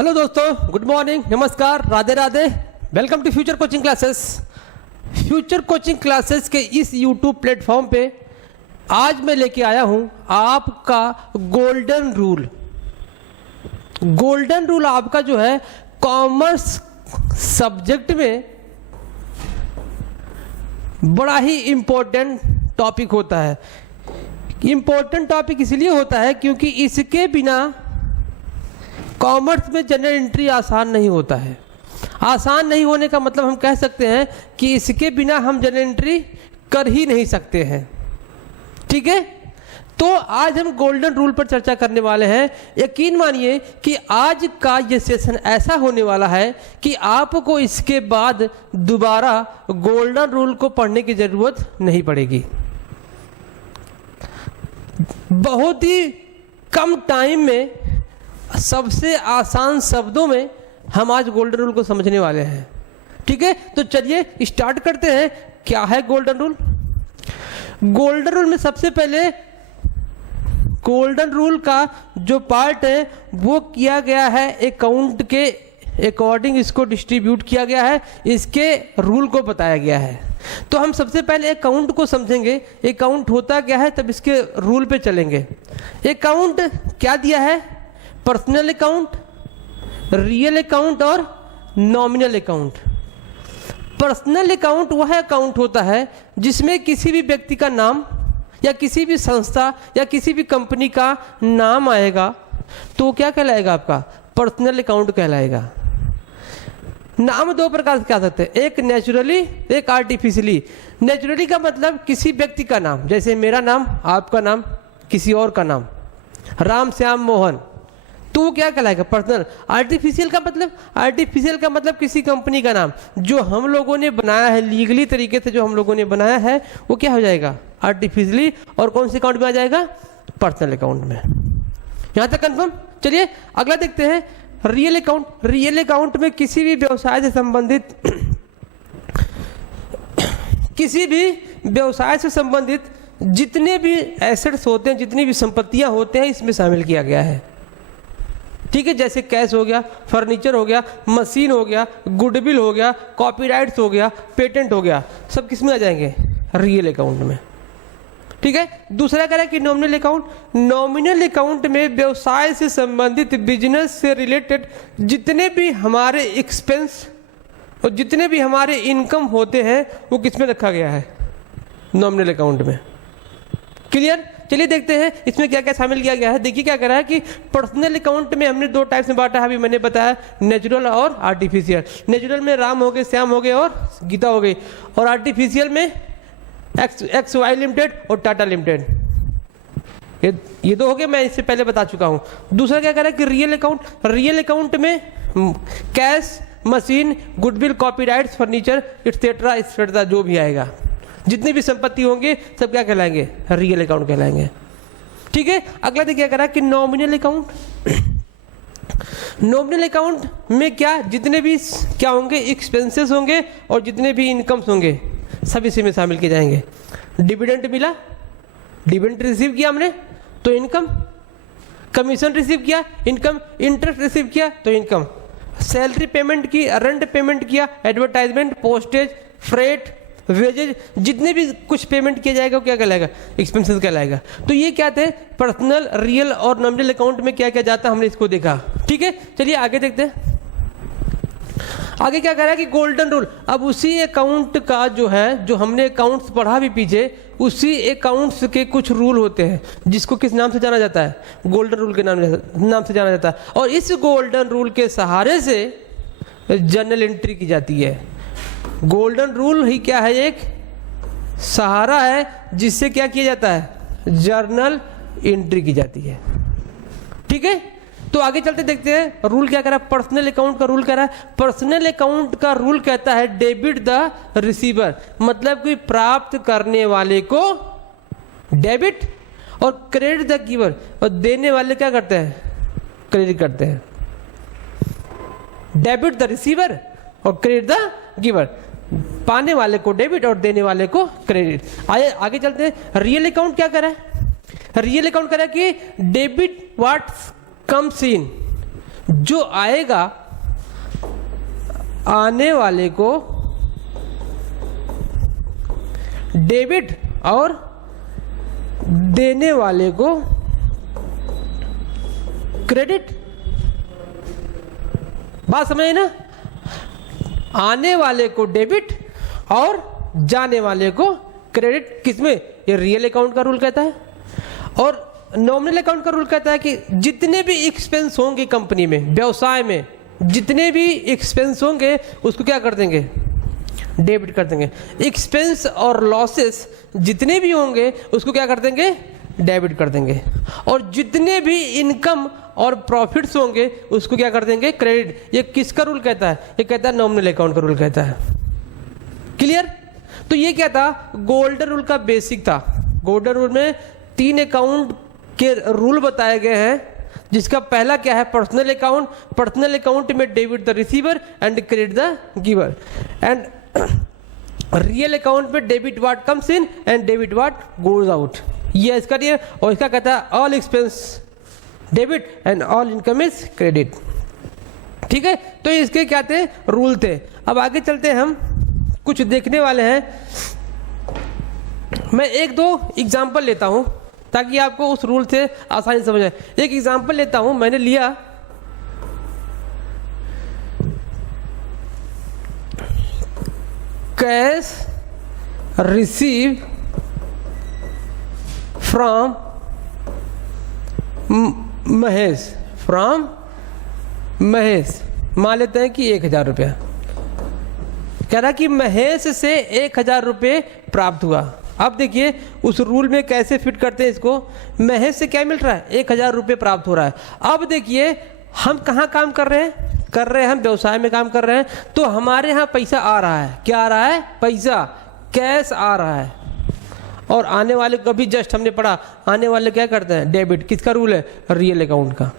Hello दोस्तों, good morning, नमस्कार, Radhe Radhe. Welcome to future coaching classes. Future coaching classes के इस यूट्यूब प्लेटफॉर्म पे आज मैं लेके आया हूं आपका गोल्डन रूल। गोल्डन रूल आपका जो है कॉमर्स सब्जेक्ट में बड़ा ही इंपॉर्टेंट टॉपिक होता है। इंपॉर्टेंट टॉपिक इसलिए होता है क्योंकि इसके बिना कॉमर्स में जनरल एंट्री आसान नहीं होता है। आसान नहीं होने का मतलब हम कह सकते हैं कि इसके बिना हम जनरल एंट्री कर ही नहीं सकते हैं। ठीक है, तो आज हम गोल्डन रूल पर चर्चा करने वाले हैं। यकीन मानिए कि आज का ये सेशन ऐसा होने वाला है कि आपको इसके बाद दोबारा गोल्डन रूल को पढ़ने की जरूरत नहीं पड़ेगी। बहुत ही कम टाइम में सबसे आसान शब्दों में हम आज गोल्डन रूल को समझने वाले हैं। ठीक है, तो चलिए स्टार्ट करते हैं। क्या है गोल्डन रूल? गोल्डन रूल में सबसे पहले गोल्डन रूल का जो पार्ट है वो किया गया है अकाउंट के अकॉर्डिंग, इसको डिस्ट्रीब्यूट किया गया है, इसके रूल को बताया गया है। तो हम सबसे पहले अकाउंट को समझेंगे। अकाउंट होता क्या है, तब इसके रूल पे चलेंगे। अकाउंट क्या दिया है? पर्सनल अकाउंट, रियल अकाउंट और नॉमिनल अकाउंट। पर्सनल अकाउंट वह अकाउंट होता है जिसमें किसी भी व्यक्ति का नाम या किसी भी संस्था या किसी भी कंपनी का नाम आएगा तो क्या कहलाएगा? आपका पर्सनल अकाउंट कहलाएगा। नाम दो प्रकार से कह सकते हैं, एक नेचुरली, एक आर्टिफिशियली। नेचुरली का मतलब किसी व्यक्ति का नाम, जैसे मेरा नाम, आपका नाम, किसी और का नाम, राम श्याम मोहन, तो वो क्या कहलाएगा? पर्सनल। आर्टिफिशियल का मतलब किसी कंपनी का नाम जो हम लोगों ने बनाया है, लीगली तरीके से जो हम लोगों ने बनाया है, वो क्या हो जाएगा? आर्टिफिशियली। और कौन से अकाउंट में आ जाएगा? पर्सनल अकाउंट में। यहां तक कंफर्म? चलिए अगला देखते हैं, रियल अकाउंट। रियल अकाउंट में किसी भी व्यवसाय से संबंधित जितने भी एसेट्स होते हैं, जितनी भी संपत्तियां होते हैं, इसमें शामिल किया गया है। ठीक है, जैसे कैश हो गया, फर्नीचर हो गया, मशीन हो गया, गुडविल हो गया, कॉपीराइट्स हो गया, पेटेंट हो गया, सब किस में आ जाएंगे? रियल अकाउंट में। ठीक है, दूसरा कह रहा है कि नॉमिनल अकाउंट। नॉमिनल अकाउंट में व्यवसाय से संबंधित, बिजनेस से रिलेटेड जितने भी हमारे एक्सपेंस और जितने भी हमारे इनकम होते हैं वो किस में रखा गया है? नॉमिनल अकाउंट में। क्लियर? चलिए देखते हैं इसमें क्या क्या शामिल किया गया है। देखिए क्या कर रहा है कि पर्सनल अकाउंट में हमने दो टाइप्स में बांटा है, अभी मैंने बताया, नेचुरल और आर्टिफिशियल। नेचुरल में राम हो गए, श्याम हो गए और गीता हो गई, और आर्टिफिशियल में एक्स वाई लिमिटेड और टाटा लिमिटेड। ये दो हो गए, मैं इससे पहले बता चुका हूं। दूसरा क्या कर रहा है कि रियल अकाउंट। रियल अकाउंट में cash, machine, goodwill, copyrights, furniture etcetera जो भी आएगा, जितनी भी संपत्ति होंगे सब क्या कहलाएंगे? रियल अकाउंट कहलाएंगे। ठीक है, अगला देखिए क्या करा कि नॉमिनल अकाउंट। नॉमिनल अकाउंट में क्या, जितने भी क्या होंगे, एक्सपेंसेस होंगे और जितने भी इनकम्स होंगे सब इसी में शामिल किए जाएंगे। डिविडेंड मिला, डिविडेंड रिसीव किया हमने तो इनकम, कमीशन रिसीव किया इनकम, इंटरेस्ट रिसीव किया तो इनकम, सैलरी पेमेंट की, रेंट पेमेंट किया, एडवर्टाइजमेंट, पोस्टेज, फ्रेट, वेजेज, जितने भी कुछ पेमेंट किया जाएगा वो क्या कहलाएगा? एक्सपेंसेस कहलाएगा। तो ये क्या थे? पर्सनल, रियल और नॉमिनल अकाउंट में क्या क्या जाता है, हमने इसको देखा। ठीक है, चलिए आगे देखते हैं। आगे क्या कह रहा है कि गोल्डन रूल। अब उसी अकाउंट का जो है, जो हमने अकाउंट्स पढ़ा भी पीछे, उसी अकाउंट्स के कुछ रूल होते हैं जिसको किस नाम से जाना जाता है? गोल्डन रूल के नाम से जाना जाता है। और इस गोल्डन रूल के सहारे से जर्नल एंट्री की जाती है। गोल्डन रूल ही क्या है? एक सहारा है जिससे क्या किया जाता है? जर्नल एंट्री की जाती है। ठीक है, तो आगे चलते देखते हैं रूल क्या कह रहा है। पर्सनल अकाउंट का रूल कह रहा है। पर्सनल अकाउंट का रूल कहता है डेबिट द रिसीवर, मतलब कि प्राप्त करने वाले को डेबिट और क्रेडिट द गिवर, और देने वाले क्या करते हैं? क्रेडिट करते हैं। डेबिट द रिसीवर और क्रेडिट द गिवर, पाने वाले को डेबिट और देने वाले को क्रेडिट। आगे चलते हैं। रियल अकाउंट क्या कर रहा है? रियल अकाउंट कह रहा है कि डेबिट व्हाट कम्स इन, जो आएगा आने वाले को डेबिट और देने वाले को क्रेडिट। बात समझे ना? आने वाले को डेबिट और जाने वाले को क्रेडिट। किसमें? ये रियल अकाउंट का रूल कहता है। और नॉमिनल अकाउंट का रूल कहता है कि जितने भी एक्सपेंस होंगे कंपनी में, व्यवसाय में जितने भी एक्सपेंस होंगे उसको क्या कर देंगे? डेबिट कर देंगे। एक्सपेंस और लॉसेस जितने भी होंगे उसको क्या कर देंगे? डेबिट कर देंगे। और जितने भी इनकम और प्रॉफिट्स होंगे उसको क्या कर देंगे? क्रेडिट। ये किसका रूल कहता है? ये कहता है नॉमिनल अकाउंट का रूल कहता है। क्लियर? तो ये क्या था? गोल्डन रूल का बेसिक था। गोल्डन रूल में 3 अकाउंट के रूल बताए गए हैं, जिसका पहला क्या है? Personal account. पर्सनल अकाउंट में debit the receiver and credit the giver. And real account में debit what comes in and debit what goes out. ये इसका नहीं है। और इसका कहता है all expense debit and all income is credit. ठीक है? तो इसके क्या थे? रूल थे। अब आगे चलते हैं, हम कुछ देखने वाले हैं। मैं 1-2 एग्जाम्पल लेता हूं ताकि आपको उस रूल से आसानी समझ आए। एक एग्जाम्पल लेता हूं। मैंने लिया cash receive from Mahesh. From Mahesh मान लेते हैं कि 1000 रुपया। कह रहा कि महेश से 1000 रुपये प्राप्त हुआ। अब देखिए उस रूल में कैसे फिट करते हैं इसको। महेश से क्या मिल रहा है? 1000 रुपये प्राप्त हो रहा है। अब देखिए हम कहाँ काम कर रहे हैं? हम व्यवसाय में काम कर रहे हैं। तो हमारे यहाँ पैसा आ रहा है। क्या आ रहा है? पैसा, कैश आ रहा है। और आने वाले को भी जस्ट हमने पढ़ा, आने वाले क्या करते हैं? डेबिट। किसका रूल है? रियल अकाउंट का।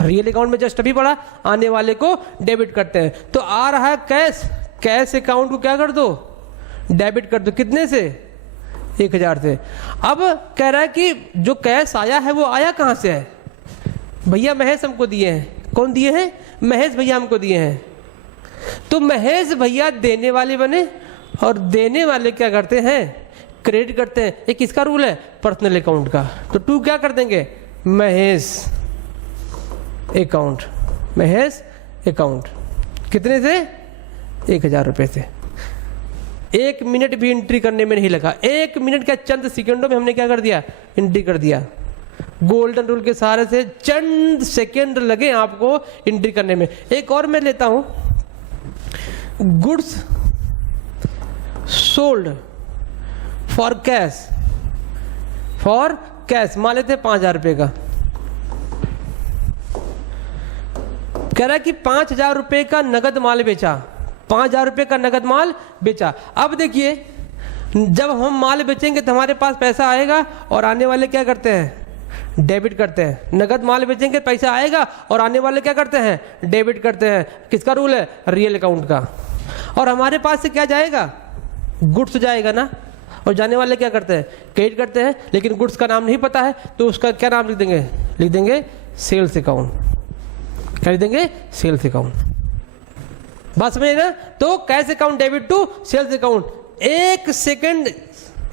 रियल अकाउंट में जस्ट अभी पढ़ा, आने वाले को डेबिट करते हैं। तो आ रहा है कैश, कैश अकाउंट को क्या कर दो? डेबिट कर दो। कितने से? 1000 से। अब कह रहा है कि जो कैश आया है वो आया कहाँ से है? भैया महेश हमको दिए हैं। कौन दिए हैं? महेश भैया हमको दिए हैं। तो महेश भैया देने वाले बने और देने वाले क्या करते हैं? क्रेडिट करते हैं। ये किसका रूल है? पर्सनल अकाउंट का। तो 2 क्या कर देंगे? महेश अकाउंट। महेश अकाउंट कितने से? 1000 रुपये से। 1 मिनट भी एंट्री करने में नहीं लगा। 1 मिनट क्या, चंद सेकंडों में हमने क्या कर दिया? एंट्री कर दिया। गोल्डन रूल के सहारे से चंद सेकंड लगे आपको एंट्री करने में। एक और मैं लेता हूं, goods sold for cash. For cash मान लेते 5000 रुपये का। कह रहा है कि 5000 रुपये का नगद माल बेचा। 5000 रुपये का नगद माल बेचा। अब देखिए जब हम माल बेचेंगे तो हमारे पास पैसा आएगा और आने वाले क्या करते हैं? डेबिट करते हैं। नगद माल बेचेंगे पैसा आएगा और आने वाले क्या करते हैं? डेबिट करते हैं। किसका रूल है? रियल अकाउंट का। और हमारे पास से क्या जाएगा? गुड्स जाएगा ना। और जाने वाले क्या करते हैं? क्रेडिट करते हैं। लेकिन गुड्स का नाम नहीं पता है तो उसका क्या नाम लिख देंगे? लिख देंगे सेल्स अकाउंट। क्या लिख देंगे? Sales account. बात समझे ना? तो cash account debit to sales account. 1 second,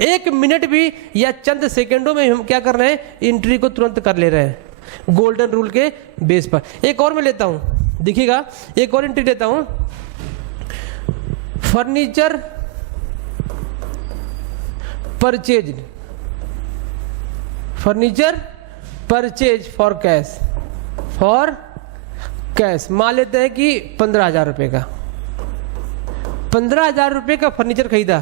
1 minute भी या चंद सेकंडों में हम क्या कर रहे हैं? एंट्री को तुरंत कर ले रहे हैं गोल्डन रूल के बेस पर। एक और मैं लेता हूं, देखिएगा एक और एंट्री लेता हूं। Furniture purchase. Furniture purchase for cash. For cash मान लेते हैं कि 15000 रुपये का। 15000 रुपये का फर्नीचर खरीदा।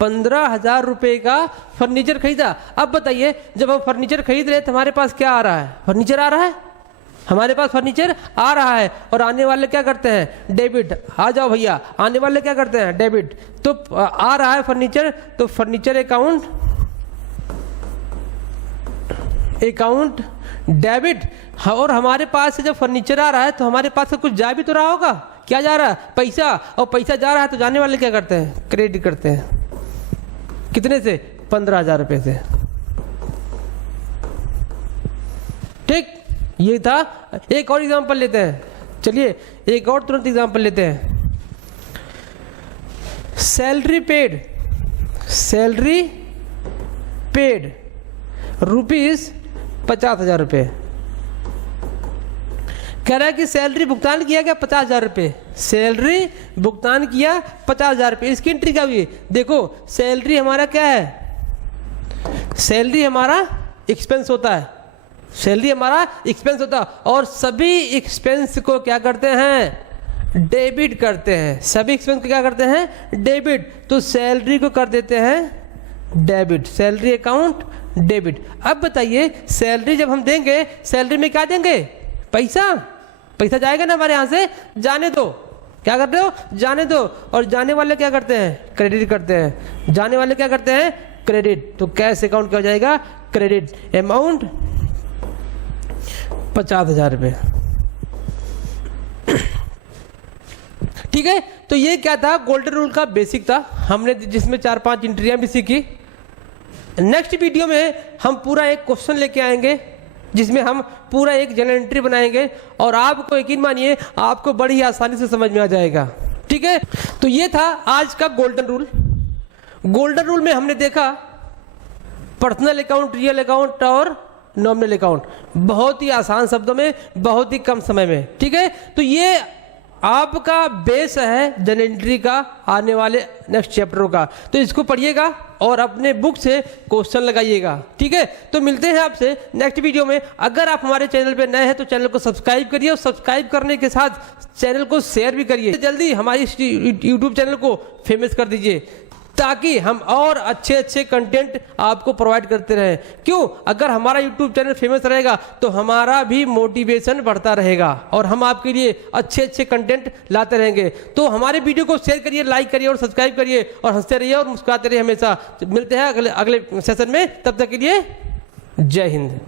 15000 रुपये का फर्नीचर खरीदा। अब बताइए जब हम फर्नीचर खरीद रहे तो हमारे पास क्या आ रहा है? फर्नीचर आ रहा है। हमारे पास फर्नीचर आ रहा है और आने वाले क्या करते हैं? डेबिट। आ जाओ भैया, आने वाले क्या करते हैं? डेबिट। तो आ रहा है फर्नीचर, तो फर्नीचर अकाउंट, अकाउंट डेबिट। और हमारे पास से जब फर्नीचर आ रहा है तो हमारे पास से कुछ जा भी तो रहा होगा। क्या जा रहा है? पैसा। और पैसा जा रहा है तो जाने वाले क्या करते हैं? क्रेडिट करते हैं। कितने से? 15000 रुपये से। ठीक, ये था। एक और एग्जांपल लेते हैं। चलिए एक और तुरंत एग्जांपल लेते हैं। सैलरी पेड रुपीज 50,000 रुपये। कह रहा है कि सैलरी भुगतान किया गया 50,000 रुपये, सैलरी भुगतान किया 50,000 रुपये। इसकी एंट्री क्या हुई? देखो सैलरी हमारा क्या है, सैलरी हमारा एक्सपेंस होता है, सैलरी हमारा एक्सपेंस होता है, और सभी एक्सपेंस को क्या करते हैं? डेबिट करते हैं। सभी एक्सपेंस को क्या करते हैं? डेबिट। तो सैलरी को कर देते हैं डेबिट, सैलरी अकाउंट डेबिट। अब बताइए सैलरी जब हम देंगे, सैलरी में क्या देंगे? पैसा। पैसा जाएगा ना हमारे यहाँ से, जाने दो। क्या करते हो? जाने दो। और जाने वाले क्या करते हैं? क्रेडिट करते हैं। जाने वाले क्या करते हैं? क्रेडिट। तो कैश अकाउंट क्या हो जाएगा? क्रेडिट। अमाउंट 50,000 रुपये। ठीक है, तो ये क्या था? गोल्डन रूल का बेसिक था, हमने जिसमें 4-5 एंट्रियां भी सीखी। नेक्स्ट वीडियो में हम पूरा एक क्वेश्चन लेके आएंगे जिसमें हम पूरा एक जनरल एंट्री बनाएंगे, और आपको यकीन मानिए आपको बड़ी आसानी से समझ में आ जाएगा। ठीक है, तो ये था आज का गोल्डन रूल। गोल्डन रूल में हमने देखा पर्सनल अकाउंट, रियल अकाउंट और नॉमिनल अकाउंट, बहुत ही आसान शब्दों में, बहुत ही कम समय में। ठीक है, तो ये आपका बेस है जनरल एंट्री का आने वाले नेक्स्ट चैप्टरों का। तो इसको पढ़िएगा और अपने बुक से क्वेश्चन लगाइएगा। ठीक है, तो मिलते हैं आपसे नेक्स्ट वीडियो में। अगर आप हमारे चैनल पे नए हैं तो चैनल को सब्सक्राइब करिए, और सब्सक्राइब करने के साथ चैनल को शेयर भी करिए। जल्दी हमारी यूट्यूब चैनल को फेमस कर दीजिए ताकि हम और अच्छे अच्छे कंटेंट आपको प्रोवाइड करते रहें। क्यों? अगर हमारा यूट्यूब चैनल फेमस रहेगा तो हमारा भी मोटिवेशन बढ़ता रहेगा और हम आपके लिए अच्छे अच्छे कंटेंट लाते रहेंगे। तो हमारे वीडियो को शेयर करिए, लाइक करिए और सब्सक्राइब करिए, और हंसते रहिए और मुस्कुराते रहिए हमेशा। मिलते हैं अगले सेशन में, तब तक के लिए जय हिंद।